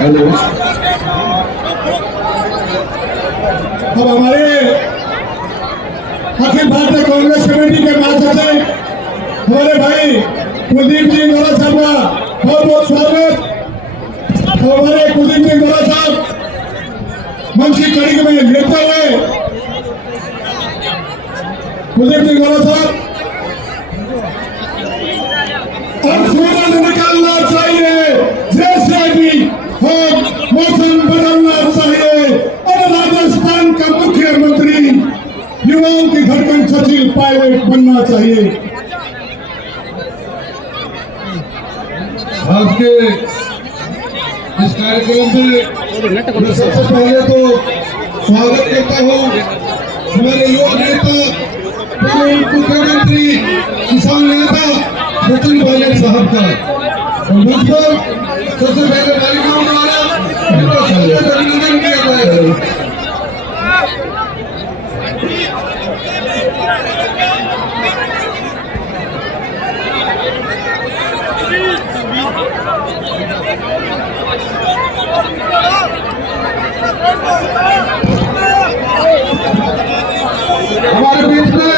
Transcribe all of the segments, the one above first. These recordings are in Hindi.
हेलो। अब हमारे अखिल भारतीय कांग्रेस कमेटी के महासचिव हमारे भाई कुलदीप सिंह गोरा साहब का बहुत बहुत स्वागत। हमारे कुलदीप सिंह गोरा साहब मंच की कड़ी में लेते हुए कुलदीप सिंह गोरा साहब, अब सूरज निकलना चाहिए जैसे भी हो, मौसम बदलना चाहिए। और राजस्थान का मुख्यमंत्री युवाओं की धड़कन सचिव पायलट बनना चाहिए। आज के इस कार्यक्रम में मैं सबसे पहले तो स्वागत करता हूँ हमारे युवा नेता, पूर्व मुख्यमंत्री, किसान नेता सचिन पायलट साहब का। और मुझ पर सबसे पहले कार्यक्रम द्वारा उनका स्वागत अभिनंदन किया जाए। हमारे बीच में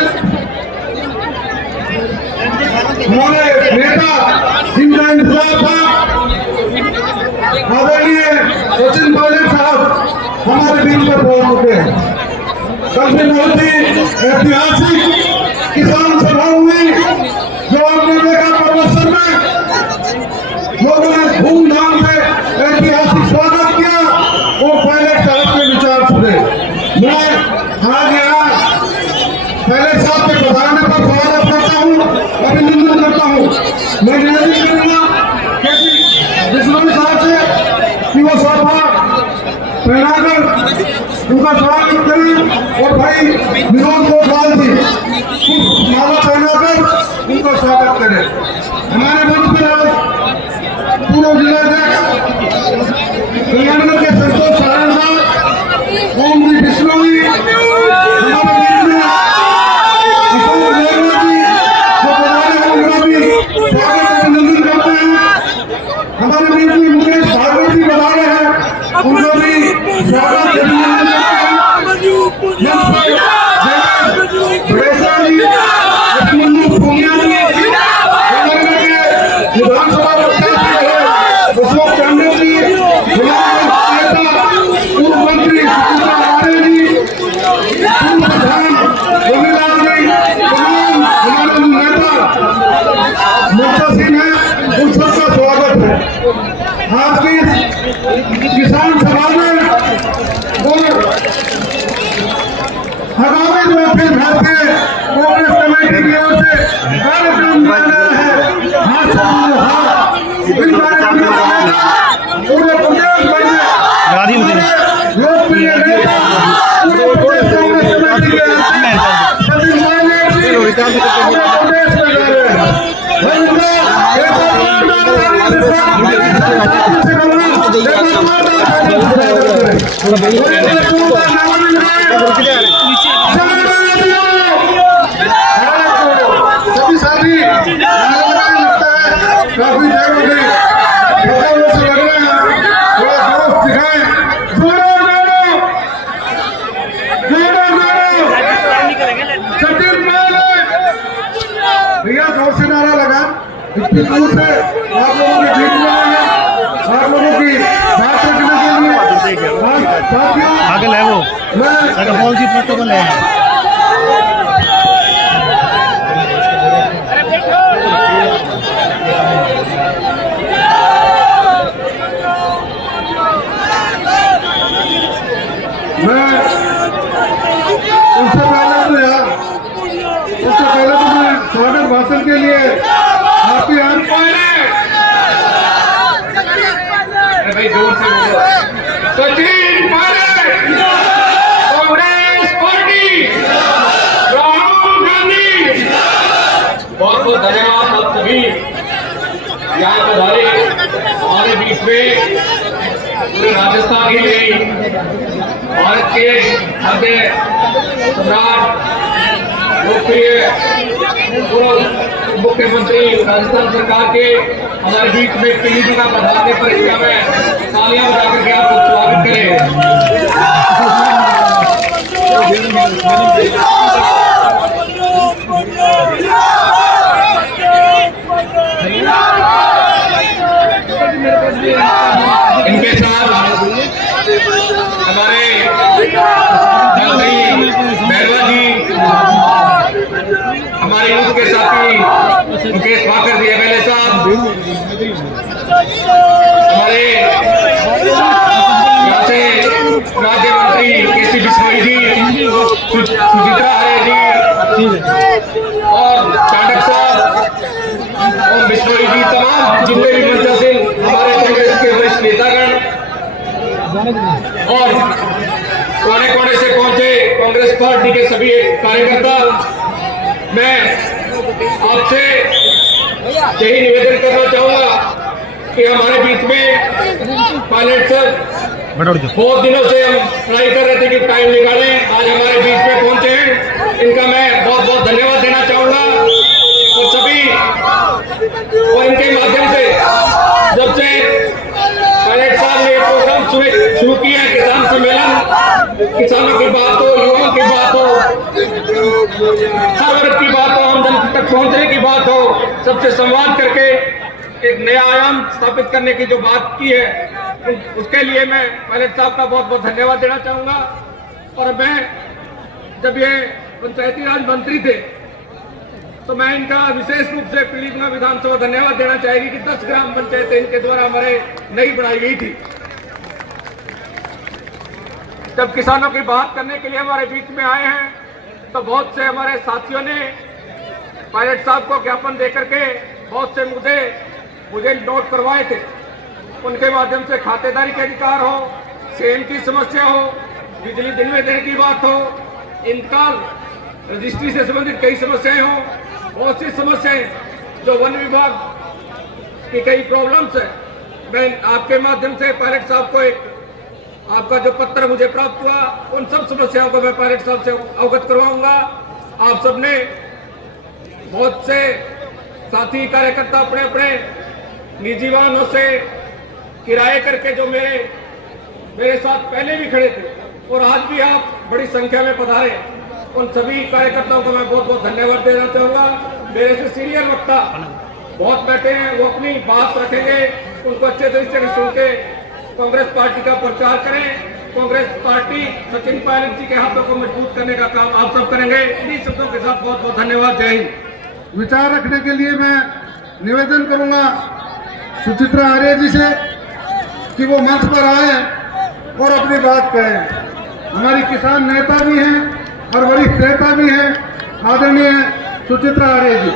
हमारे नेता जिनका इंतजार था, आदरणीय सचिन पायलट साहब हमारे बीच में पहुंच चुके हैं। कल से बहुत ही ऐतिहासिक किसान सभा हुई जो आपने देखा प्रदर्शन में लोगों ने धूमधाम से ऐतिहासिक स्वागत किया और पायलट साहब के विचार सुने। मैं आज यहाँ पायलट साहब के बताने पर स्वागत करता हूँ, अभिनंदन करता हूँ। मैं निवेदन करूंगा विष्णु साहब से कि वो सभा पहनाकर उनका स्वागत करें और भाई विनोद गोपाल जी माला पहनाकर उनका स्वागत करें। हमारे मंच पर आज पूर्व जिलाध्यक्ष कल्याणगढ़ के संतोष सारण साहब, ओम जी बिश्नोई, हमारे बीच में अशोक नेहरा जी जो बधाई है उनका भी स्वागत अभिनंदन करते हैं। हमारे बीच में मुकेश भागवत जी बता रहे हैं, उनका भी स्वागत अभिनंदन करते हैं। विधानसभा प्रत्याशी है अशोक टंडन जी, पूर्व मंत्री आर्य जी, पूर्व प्रधान रविलाल जी, तमाम हमारे नेता मोर्चा सिंह है, उन सबका स्वागत है। आज की किसान सभा में और आगामी जो अखिल भारतीय कांग्रेस कमेटी की ओर से कार्यक्रम बनाया है, हाथ से हाथ इन कार्यक्रम पूरे प्रदेश भर में लोकप्रिय नेता पूरे प्रदेश कांग्रेस कमेटी के सचिन पायलट जी पूरे प्रदेश में जा रहे हैं। सभी साथी लगता है काफी देर हो गई, से लग रहे हैं, थोड़ा जोश दिखाएं। सचिन पायलट भैया जोर से नारा लगा, इतनी दूर से आप लोगों की भीड़ में आप लोगों की बात रखने के लिए आगे ले वो मैं जी प्रोटोकॉल है। मैं उससे पहले तो मैं स्वागत भाषण के लिए आपकी हाथ भाई जोर से सचिन पायलट कांग्रेस पार्टी, राहुल गांधी। बहुत बहुत धन्यवाद आप सभी यहाँ पधारे हमारे बीच में। पूरे राजस्थान के लिए भारत के मध्य सम्राट लोकप्रिय पूर्व मुख्यमंत्री राजस्थान सरकार के हमारे बीच में पीलीभीत का पधारने पर तालियां बजा करके आपको स्वागत करें। इनके साथ हमारे मंत्री महरवा जी, हमारे यूथ के साथी मुकेश भाकर जी एमएलए साहब, हमारे यहाँ से राज्य मंत्री केसी बिश्नोई जी, सुचित्रा हरे जी और चाणक साहब और बिश्नोई जी, तमाम जितने भी मंचासीन हमारे कांग्रेस के वरिष्ठ नेतागण और कोने कोने से पहुंचे कांग्रेस पार्टी के सभी कार्यकर्ता, मैं आपसे यही निवेदन करना चाहूंगा कि हमारे बीच में पायलट सर बहुत दिनों से हम ट्राई कर रहे थे कि टाइम निकालें, आज हमारे बीच में पहुंचे हैं, इनका मैं बहुत बहुत धन्यवाद देना चाहूंगा। और सभी और इनके माध्यम से जब से पायलट साहब ने प्रोग्राम शुरू किया है, किसान सम्मेलन, किसानों की बात हो, युवाओं की बात हो, हर वर्ग की बात हो, हम जन तक पहुंचने की बात हो, सबसे संवाद करके एक नया आयाम स्थापित करने की जो बात की है, उसके लिए मैं पायलट साहब का बहुत बहुत धन्यवाद देना चाहूंगा। और मैं जब ये पंचायती राज मंत्री थे तो मैं इनका विशेष रूप से पीलीभीत विधानसभा धन्यवाद देना चाहेगी कि 10 ग्राम पंचायतें इनके द्वारा हमारे नई बनाई गई थी। जब किसानों की बात करने के लिए हमारे बीच में आए हैं तो बहुत से हमारे साथियों ने पायलट साहब को ज्ञापन देकर के बहुत से मुद्दे मुझे नोट करवाए थे। उनके माध्यम से खातेदारी के अधिकार हो, सेम की समस्या हो, बिजली दिन में देने की बात हो, इंतकाल रजिस्ट्री से संबंधित कई समस्याएं हो, बहुत सी समस्याएं जो वन विभाग की कई प्रॉब्लम्स है, मैं आपके माध्यम से पायलट साहब को एक आपका जो पत्र मुझे प्राप्त हुआ उन सब समस्याओं को मैं पायलट साहब से अवगत करवाऊंगा। आप सबने बहुत से साथी कार्यकर्ता अपने अपने निजी वाहनों से किराए करके जो मेरे साथ पहले भी खड़े थे और आज भी आप बड़ी संख्या में पधारे, उन सभी कार्यकर्ताओं को मैं बहुत बहुत धन्यवाद देना चाहूंगा। मेरे से सीनियर वक्ता बहुत बैठे हैं, वो अपनी बात रखेंगे, उनको अच्छे तरीके से सुन के कांग्रेस पार्टी का प्रचार करें। कांग्रेस पार्टी सचिन पायलट जी के हाथों को मजबूत करने का काम आप सब करेंगे। इन्हीं शब्दों के साथ बहुत बहुत धन्यवाद। जय हिंद। विचार रखने के लिए मैं निवेदन करूंगा सुचित्रा आर्य जी से कि वो मंच पर आए और अपनी बात कहें। हमारी किसान नेता भी हैं और वरिष्ठ नेता भी हैं, आदरणीय सुचित्रा आर्य जी।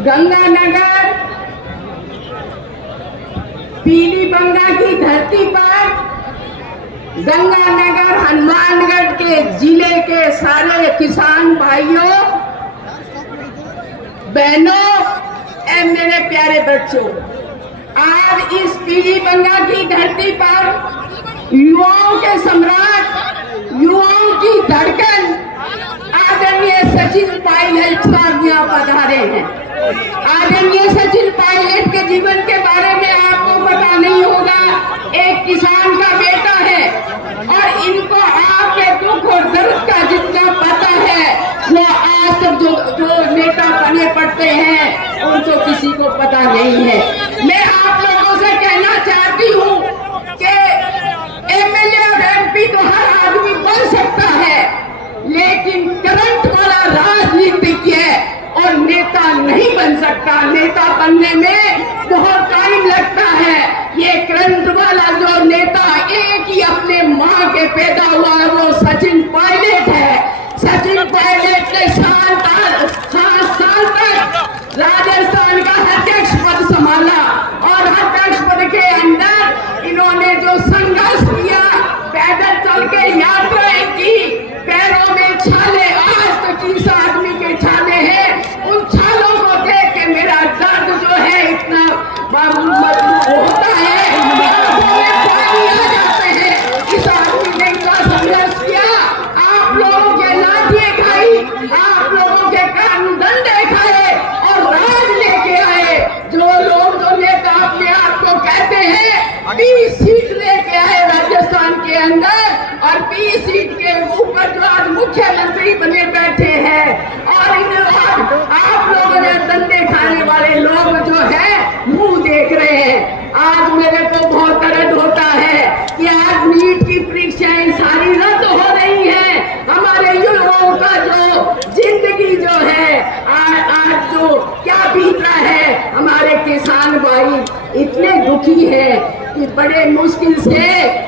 गंगानगर पीलीबंगा की धरती पर, गंगानगर हनुमानगढ़ के जिले के सारे किसान भाइयों बहनों एवं मेरे प्यारे बच्चों, आज इस पीलीबंगा की धरती पर युवाओं के सम्राट, युवाओं की धड़कन आदरणीय सचिन पायलट साहब यहाँ पधारे हैं। आदरणीय सचिन पायलट के जीवन के बारे में आपको पता नहीं होगा। एक किसान का बेटा है और इनको आपके दुख और दर्द का जितना पता है वो आज तक जो नेता बने पड़ते हैं उनको किसी को पता नहीं है। मैं आप लोगों से कहना चाहती हूँ कि एमएलए और एमपी तो हर आदमी बन सकता है, लेकिन करंट वाला राजनीतिक है और नेता नहीं बन सकता। नेता बनने में बहुत टाइम लगता है। ये करंट वाला जो नेता एक ही अपने माँ के पैदा हुआ है वो सचिन पायलट है। सचिन पायलट ने 7 साल तक राजस्थान का अध्यक्ष पद संभाला और अध्यक्ष पद के अंदर इन्होंने जो संघर्ष किया, पैदल चल के यात्राएं की, पैरों में छाले, आज तक इस आदमी के छाले हैं। उन छालों को देख के मेरा दर्द जो है इतना होता है। देखी है कि बड़े मुश्किल से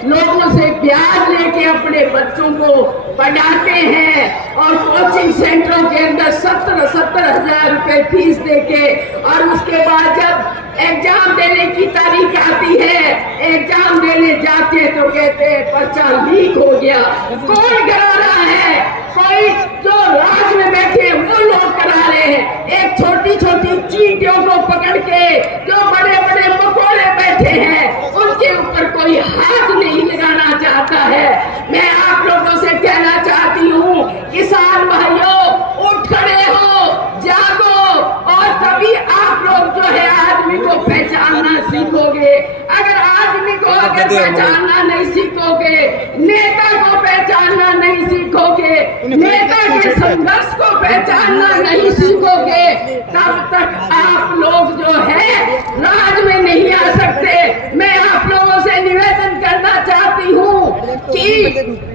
लोगों से ब्याज लेके अपने बच्चों को पढ़ाते हैं और कोचिंग सेंटरों के अंदर 70,000 रुपए फीस देके, और उसके बाद जब एग्जाम देने की तारीख आती है, एग्जाम देने जाते तो कहते हैं पर्चा लीक हो गया। कौन करा रहा है? कोई जो राज में बैठे हैं वो लोग करा रहे हैं। एक छोटी छोटी चींटियों को पकड़ के जो बड़े बड़े मकोड़े बैठे हैं उनके ऊपर कोई हाथ नहीं लगाना चाहता है। मैं आप लोगों से कहना चाहती हूँ, किसान भाइयों उठ खड़े हो, जागो, और तभी आप लोग जो है आदमी को पहचानना सीखोगे। अगर आदमी को अगर पहचानना नहीं सीखोगे, नेता को पहचानना नहीं सीखोगे, नेता के संघर्ष को पहचानना नहीं सीखोगे, तब तक आप लोग जो है राज में नहीं आ सकते। मैं आप लोगों से निवेदन करना चाहती हूँ कि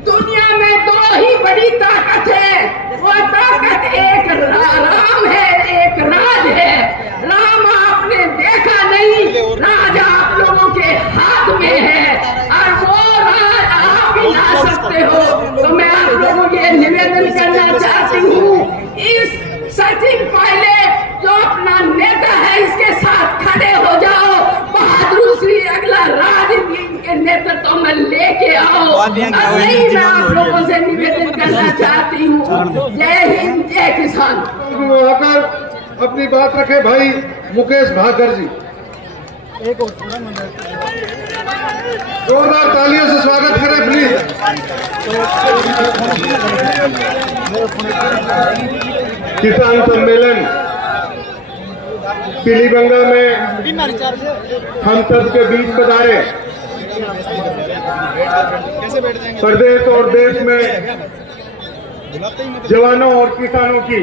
दुनिया में 2 ही बड़ी ताकत है। वो ताकत एक राम है, एक राज है। राम आपने देखा नहीं, राज आप लोगों के हाथ में है, और वो राज आप ही ला सकते हो। तो मैं आप लोगों के निवेदन करना चाहती हूँ, इस सचिन पायलट जो अपना नेता है इसके साथ खड़े हो जाओ, बहादुर श्री अगला राजनीति के नेतृत्व में लेके आओ। नहीं, मैं आप लोगों से निवेदन करना चाहती हूँ। जय हिंद, जय किसान। आकर अपनी बात रखे भाई मुकेश भाकर जी, जोरदार तालियों से स्वागत करें प्लीज। किसान सम्मेलन पीलीबंगा में हम सब के बीच पधारे। प्रदेश और देश में जवानों और किसानों की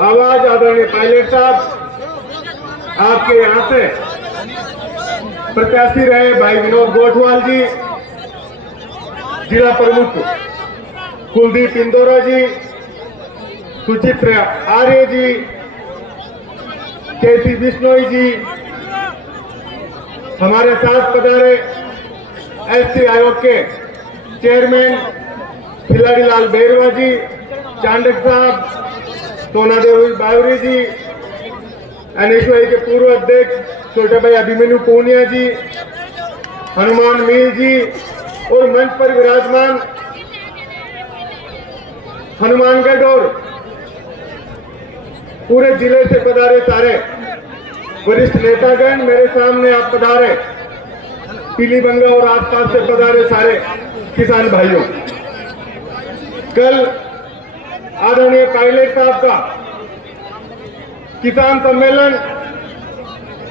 आवाज आदरणीय पायलट साहब आपके यहाँ से प्रत्याशी रहे भाई विनोद गोठवाल जी, जिला प्रमुख कुलदीप इंदौरा जी, सुचित्र आर्य जी, केसी बिश्नोई जी, हमारे साथ पधारे एसटी आयोग के चेयरमैन खिलाड़ीलाल बेरवा जी, चांडक साहब, सोनादेवी बावरी जी, एनएसयूआई के पूर्व अध्यक्ष छोटे भाई अभिमन्यु पूनिया जी, हनुमान मील जी, और मंच पर विराजमान हनुमानगढ़ और पूरे जिले से पधारे सारे वरिष्ठ नेतागण, मेरे सामने आप पधारे पीलीबंगा और आसपास से पधारे सारे किसान भाइयों। कल आदरणीय पायलट साहब का किसान सम्मेलन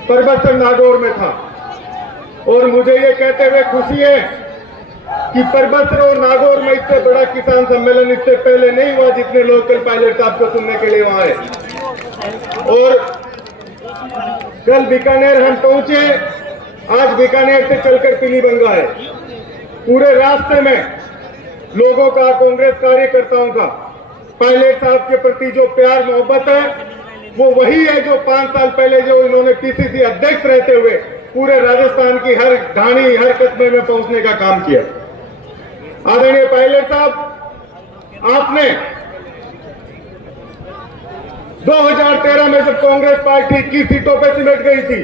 परबत्सर नागौर में था, और मुझे ये कहते हुए खुशी है कि परबत्सर और नागौर में इससे बड़ा किसान सम्मेलन इससे पहले नहीं हुआ जितने लोग कल पायलट साहब को सुनने के लिए वहां आए। और कल बीकानेर हम पहुंचे, आज बीकानेर से चलकर पीलीबंगा है। पूरे रास्ते में लोगों का, कांग्रेस कार्यकर्ताओं का पायलट साहब के प्रति जो प्यार मोहब्बत है वो वही है जो 5 साल पहले जो इन्होंने पीसीसी अध्यक्ष रहते हुए पूरे राजस्थान की हर ढाणी, हर कस्बे में पहुंचने का काम किया। आदरणीय पायलट साहब, आपने 2013 में जब कांग्रेस पार्टी की सीटों पर सिमट गई थी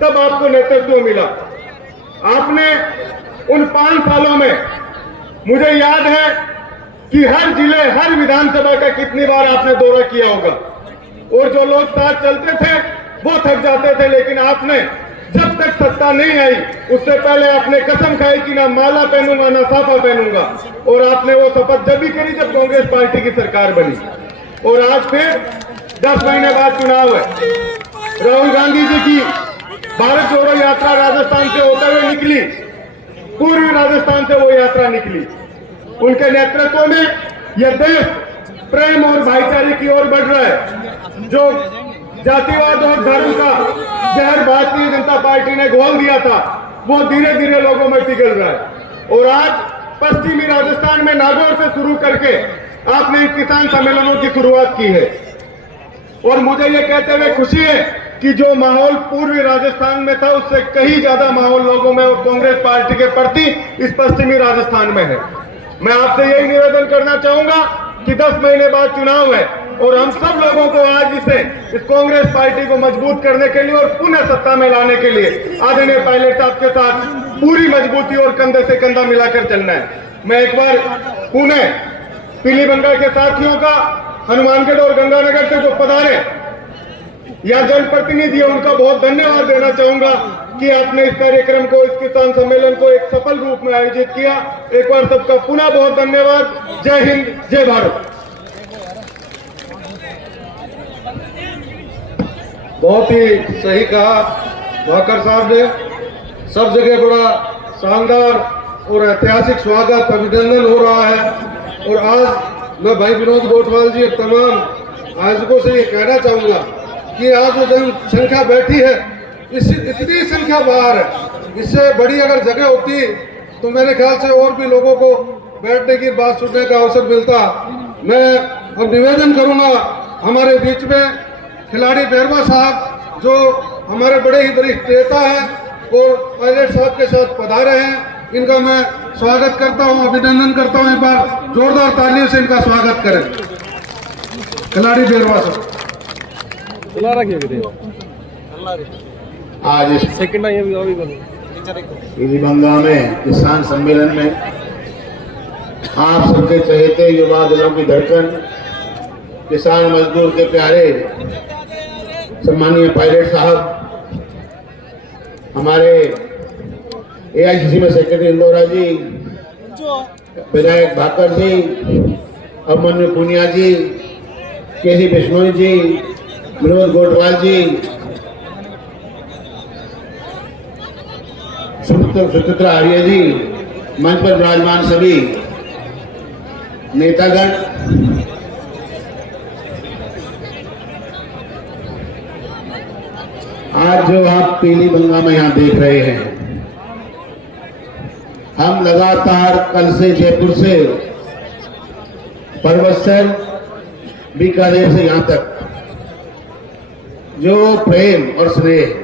तब आपको नेतृत्व मिला। आपने उन 5 सालों में, मुझे याद है कि हर जिले, हर विधानसभा का कितनी बार आपने दौरा किया होगा, और जो लोग साथ चलते थे वो थक जाते थे, लेकिन आपने जब तक सत्ता नहीं आई उससे पहले आपने कसम खाई कि ना माला पहनूंगा ना साफा पहनूंगा, और आपने वो शपथ जब भी करी जब कांग्रेस पार्टी की सरकार बनी। और आज फिर 10 महीने बाद चुनाव है। राहुल गांधी जी की भारत जोड़ो यात्रा राजस्थान से होते हुए निकली, पूर्वी राजस्थान से वो यात्रा निकली। उनके नेतृत्व में यह देश प्रेम और भाईचारे की ओर बढ़ रहा है। जो जातिवाद और धर्म का जहर भारतीय जनता पार्टी ने घोल दिया था वो धीरे धीरे लोगों में पिघल रहा है। और आज पश्चिमी राजस्थान में नागौर से शुरू करके आपने किसान सम्मेलनों की शुरुआत की है। और मुझे ये कहते हुए खुशी है कि जो माहौल पूर्वी राजस्थान में था उससे कहीं ज्यादा माहौल लोगों में और कांग्रेस पार्टी के प्रति इस पश्चिमी राजस्थान में है। मैं आपसे यही निवेदन करना चाहूंगा कि 10 महीने बाद चुनाव है और हम सब लोगों को आज इस कांग्रेस पार्टी को मजबूत करने के लिए और पुनः सत्ता में लाने के लिए आदरणीय पायलट साहब के साथ पूरी मजबूती और कंधे से कंधा मिलाकर चलना है। मैं एक बार पुणे पीली बंगाल के साथियों का हनुमानगढ़ और गंगानगर से जो पधारे यहाँ जनप्रतिनिधि है उनका बहुत धन्यवाद देना चाहूंगा कि आपने इस कार्यक्रम को, इस किसान सम्मेलन को एक सफल रूप में आयोजित किया। एक बार सबका पुनः बहुत धन्यवाद। जय हिंद, जय भारत। बहुत ही सही कहा वाकर साहब ने। सब जगह बड़ा शानदार और ऐतिहासिक स्वागत, अभिनंदन हो रहा है। और आज मैं भाई विनोद गोठवाल जी और तमाम आयोजकों से ये कहना चाहूंगा कि आज जो जनसंख्या बैठी है इतनी संख्या बाहर है, इससे बड़ी अगर जगह होती तो मेरे ख्याल से और भी लोगों को बैठने की बात सुनने का अवसर मिलता। मैं अब निवेदन करूंगा हमारे बीच में खिलाड़ी बैरवा साहब जो हमारे बड़े ही वरिष्ठ नेता हैं और पायलट साहब के साथ पधारे हैं, इनका मैं स्वागत करता हूं, अभिनंदन करता हूं। एक बार जोरदार तालियों से इनका स्वागत करें। खिलाड़ी बैरवा साहब आज इस पीली बंगाल में किसान सम्मेलन में आप सबके चहेते युवा दिलों की धड़कन, किसान मजदूर के प्यारे सम्मानीय पायलट साहब, हमारे एआईसीसी में सेक्रेटरी इंदौरा जी, विधायक भाकर जी, अभिमन्यु पुनिया जी, केसी बिश्नोई जी, विनोद गोठवाल जी, सुचित्रा आर्य जी, मंच पर विराजमान सभी नेतागण, आज जो आप पीली बंगा में यहाँ देख रहे हैं, हम लगातार कल से जयपुर से परबत्सर बीकानेर से यहाँ तक जो प्रेम और स्नेह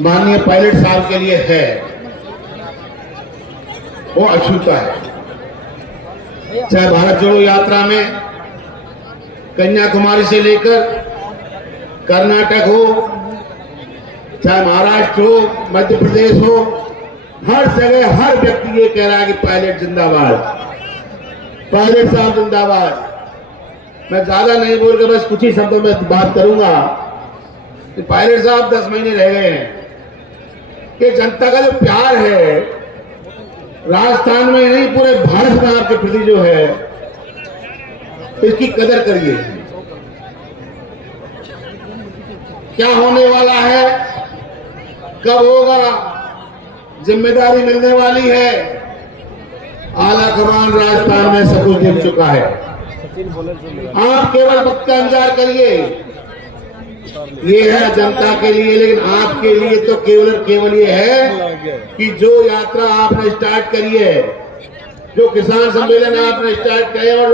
माननीय पायलट साहब के लिए है वो अछूता है। चाहे भारत जोड़ो यात्रा में कन्याकुमारी से लेकर कर्नाटक हो, चाहे महाराष्ट्र हो, मध्य प्रदेश हो, हर जगह हर व्यक्ति ये कह रहा है कि पायलट जिंदाबाद, पायलट साहब जिंदाबाद। मैं ज्यादा नहीं बोल के बस कुछ ही शब्दों में बात करूंगा कि पायलट साहब 10 महीने रह गए हैं कि जनता का जो प्यार है राजस्थान में नहीं पूरे भारत में आपके प्रति जो है इसकी कदर करिए। क्या होने वाला है, कब होगा, जिम्मेदारी मिलने वाली है, आला कमान राजस्थान में सब कुछ देख चुका है। आप केवल वक्त का इंतजार करिए, ये है जनता के लिए, लेकिन आपके लिए तो केवल ये है कि जो यात्रा आपने स्टार्ट करी है, जो किसान सम्मेलन आपने स्टार्ट किया और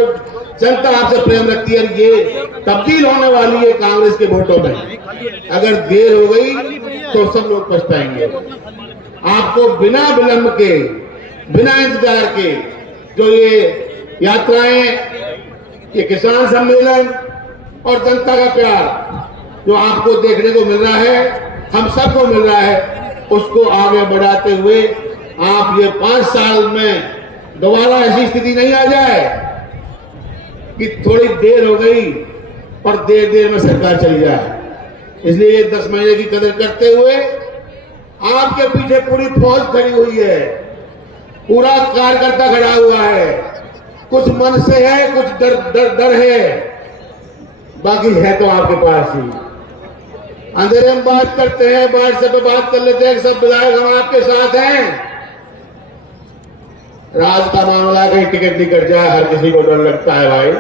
जनता आपसे प्रेम रखती है, ये तब्दील होने वाली है कांग्रेस के वोटों में। अगर देर हो गई तो सब लोग पछताएंगे। आपको बिना विलंब के, बिना इंतजार के जो ये यात्राएं, ये किसान सम्मेलन और जनता का प्यार जो आपको देखने को मिल रहा है, हम सबको मिल रहा है, उसको आगे बढ़ाते हुए आप ये 5 साल में दोबारा ऐसी स्थिति नहीं आ जाए कि थोड़ी देर हो गई और देर में सरकार चली जाए। इसलिए ये 10 महीने की कदर करते हुए आपके पीछे पूरी फौज खड़ी हुई है, पूरा कार्यकर्ता खड़ा हुआ है। कुछ मन से है, कुछ डर है, बाकी है तो आपके पास ही। अंधेरे में बात करते हैं, बाहर से बात कर लेते हैं, सब विधायक हम आपके साथ हैं। राज का मामला कहीं टिकट नहीं कट जाए, हर किसी को डर लगता है भाई,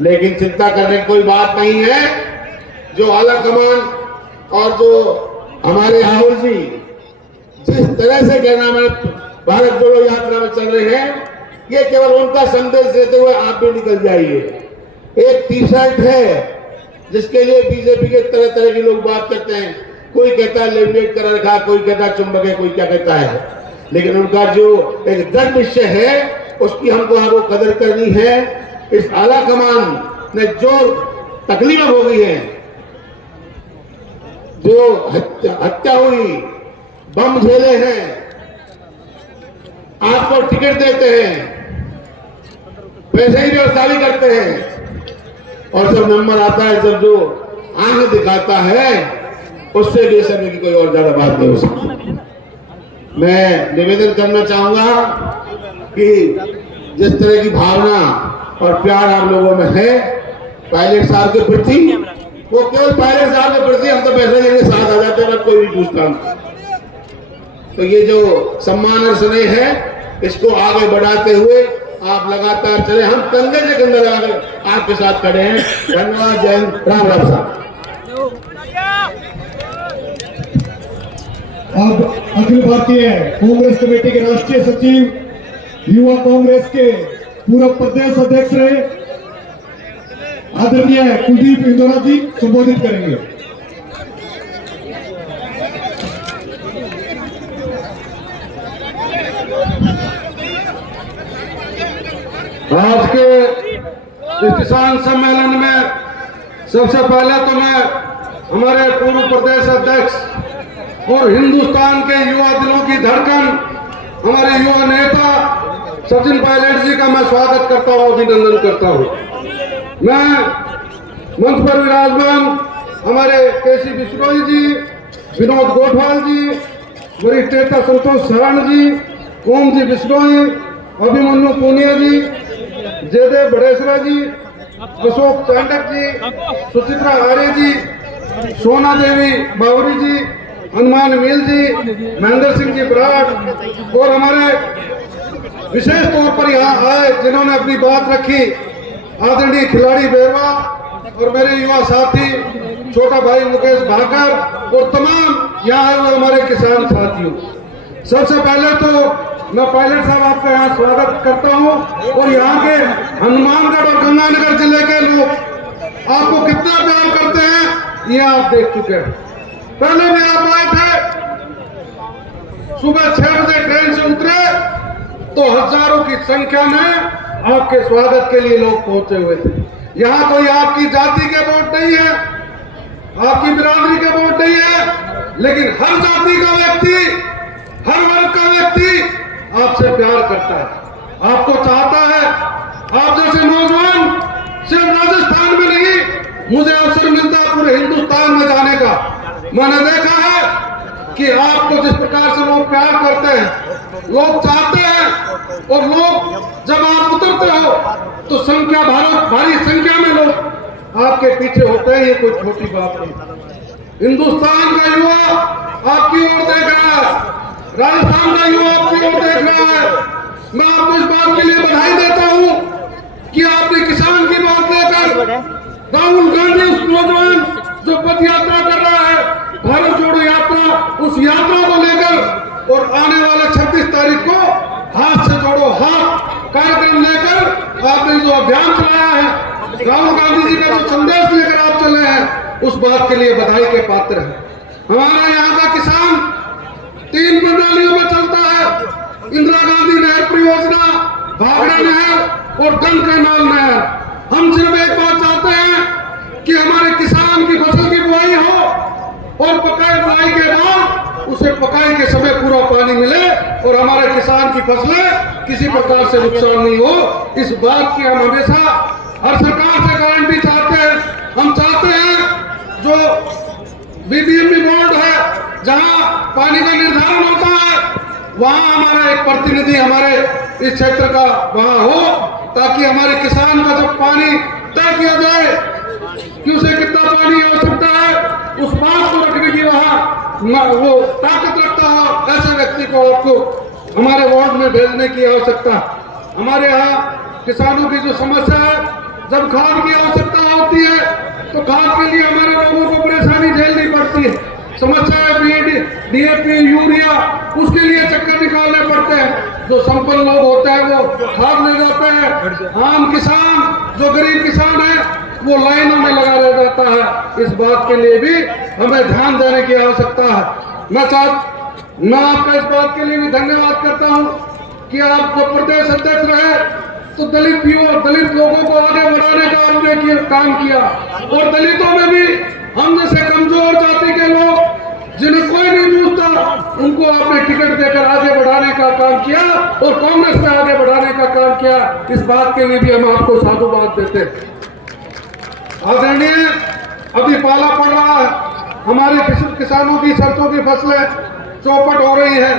लेकिन चिंता करने की कोई बात नहीं है। जो आला कमान और जो हमारे राहुल जी जिस तरह से कहना में भारत जोड़ो यात्रा में चल रहे हैं, ये केवल उनका संदेश देते हुए आप भी निकल जाइए। एक टी शर्ट है, जिसके लिए बीजेपी के तरह तरह के लोग बात करते हैं। कोई कहता है लेमिनेट कर रखा, कोई कहता है चुंबक है, कोई क्या कहता है, लेकिन उनका जो एक दृढ़ निश्चय है उसकी हमको हमको कदर करनी है। इस आला कमान ने जो तकलीफ हो गई है, जो हत्या हुई, बम झेले हैं, आपको टिकट देते हैं, पैसे की व्यवस्था भी करते हैं, और जब नंबर आता है, जब जो आंख दिखाता है, उससे बेसब्री की कोई और ज्यादा बात नहीं हो सकती। मैं निवेदन करना चाहूंगा कि जिस तरह की भावना और प्यार आप लोगों में है पायलट साहब के प्रति, वो केवल पायलट साहब के प्रति, हम तो पैसे देने साथ आ जाते हैं, कोई भी पूछता। तो ये जो सम्मान और स्नेह है, इसको आगे बढ़ाते हुए आप लगातार चले, हम कंधे से कंधा लगाकर आपके साथ खड़े हैं। धन्यवाद। जय हिंद। राम राम साहब। अब अखिल भारतीय कांग्रेस कमेटी के राष्ट्रीय सचिव, युवा कांग्रेस के पूर्व प्रदेश अध्यक्ष रहे आदरणीय कुलदीप इंदौरा जी संबोधित करेंगे। आज के इस किसान सम्मेलन में सबसे पहले तो मैं हमारे पूर्व प्रदेश अध्यक्ष और हिंदुस्तान के युवा दिलों की धड़कन, हमारे युवा नेता सचिन पायलट जी का मैं स्वागत करता हूं, अभिनंदन करता हूं। मैं मंच पर विराजमान हमारे केसी बिश्नोई जी, विनोद गोठवाल जी, वरिष्ठ नेता संतोष सरण जी, ओम जी बिश्नोई, अभिमन्यु पूनिया जी, जयदेव बड़ेसरा जी, अशोक चांडक जी, सुचित्रा आर्य जी, सोना देवी बावरी जी, हनुमान मील जी, महेंद्र सिंह जी बराड़, और हमारे विशेष तौर पर यहाँ आए जिन्होंने अपनी बात रखी, आदरणीय खिलाड़ी बेरवा और मेरे युवा साथी छोटा भाई मुकेश भाकर और तमाम यहाँ आए हुए हमारे किसान साथियों। सबसे पहले तो मैं पायलट साहब आपका यहाँ स्वागत करता हूँ, और यहाँ के हनुमानगढ़ और गंगानगर जिले के लोग आपको कितना प्यार करते हैं ये आप देख चुके हैं। पहले भी आप आए थे, सुबह 6 बजे ट्रेन से उतरे तो हजारों की संख्या में आपके स्वागत के लिए लोग पहुंचे हुए थे। यहाँ कोई आपकी जाति के वोट नहीं है, आपकी बिरादरी के वोट नहीं है, लेकिन हर जाति का व्यक्ति, हर वर्ग का व्यक्ति आपसे प्यार करता है, आपको चाहता है। आप जैसे नौजवान सिर्फ राजस्थान में नहीं, मुझे अवसर मिलता है पूरे हिंदुस्तान में जाने का। मैंने देखा है कि आपको जिस प्रकार से लोग प्यार करते हैं, लोग चाहते हैं, और लोग जब आप उतरते हो तो संख्या भारी संख्या में लोग आपके पीछे होते हैं। ये कोई छोटी बात नहीं। हिंदुस्तान का युवा आपकी ओर देख रहा है, राजस्थान का युवा आपकी ओर देख रहा है। मैं आपको इस बात के लिए बधाई देता हूं कि आपने किसान की बात लेकर राहुल गांधी, उस नौजवान जो पद यात्रा कर रहा है, भारत जोड़ो यात्रा, उस यात्रा को लेकर और आने वाले 26 तारीख को हाथ से जोड़ो हाथ कार्यक्रम लेकर आपने जो अभियान चलाया है, राहुल गांधी जी का जो संदेश लेकर आप चले हैं, उस बात के लिए बधाई के पात्र है। हमारा यहाँ का किसान 3 प्रणालियों में चलता है, इंदिरा गांधी नहर परियोजना, भाखड़ा नहर और गंग कैनाल नहर। हम सिर्फ एक बात चाहते हैं कि हमारे किसान की फसल की बुआई हो और पकाई बुआई के बाद उसे पकाई के समय पूरा पानी मिले और हमारे किसान की फसलें किसी प्रकार से नुकसान नहीं हो। इस बात की हम हमेशा हर सरकार से गारंटी चाहते हैं। हम चाहते हैं जो बीबीएमबी बोर्ड है, जहां पानी का निर्धारण होता है, वहां हमारा एक प्रतिनिधि हमारे इस क्षेत्र का वहां हो, ताकि हमारे किसान का जब पानी तय किया जाए कि उसे कितना पानी आवश्यकता है, उस बात को रखने की वहां वो ताकत रखता हो, ऐसे व्यक्ति को आपको हमारे वार्ड में भेजने की आवश्यकता। हमारे यहाँ किसानों की जो समस्या है, जब खाद की आवश्यकता होती है तो खाद के लिए हमारे लोगों को परेशानी झेलनी पड़ती है। समस्या है डीएपी, यूरिया, उसके लिए चक्कर निकालने पड़ते हैं। जो संपन्न लोग होते हैं वो खाद ले जाते हैं, आम किसान जो गरीब किसान है वो लाइनों में लगा रह जाता है। इस बात के लिए भी हमें ध्यान देने की आवश्यकता है। मैं आपका इस बात के लिए भी धन्यवाद करता हूं कि आप जब प्रदेश अध्यक्ष रहे तो दलित लोगों को आगे बढ़ाने का आपने काम किया, और दलितों में भी हम जैसे कमजोर जाति के लोग जिन्हें कोई नहीं पूछता उनको आपने टिकट देकर आगे बढ़ाने का काम किया और कांग्रेस में आगे बढ़ाने का काम किया। इस बात के लिए भी हम आपको साधुवाद देते हैं। आदरणीय, अभी पाला पड़ रहा है, हमारे किसानों की सरसों की फसलें चौपट हो रही है।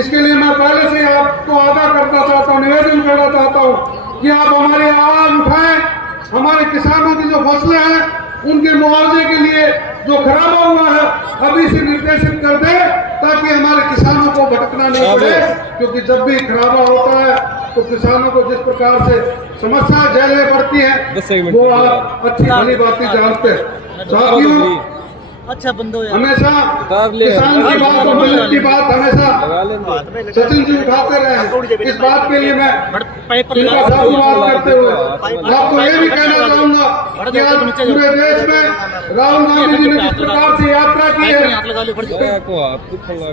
इसके लिए मैं पहले से आपको आगाह करना चाहता हूँ, निवेदन करना चाहता हूँ कि आप हमारी आवाज उठाएं। हमारे किसानों की जो फसलें हैं उनके मुआवजे के लिए जो खराबा हुआ है अभी से निर्देशित कर दे, ताकि हमारे किसानों को भटकना नहीं पड़े। क्योंकि जब भी खराबा होता है तो किसानों को जिस प्रकार से समस्या झेलनी पड़ती है वो आप अच्छी भली बात जानते हैं। साथियों, अच्छा बंदो हमेशा किसान की बात और दलित की बात हमेशा सचिन जी उठाते रहे। इस बात के लिए मैं इनका साधुवाद करते हुए आपको ये भी कहना चाहूंगा कि आज पूरे देश में राहुल गांधी जी ने जिस प्रकार से यात्रा की है,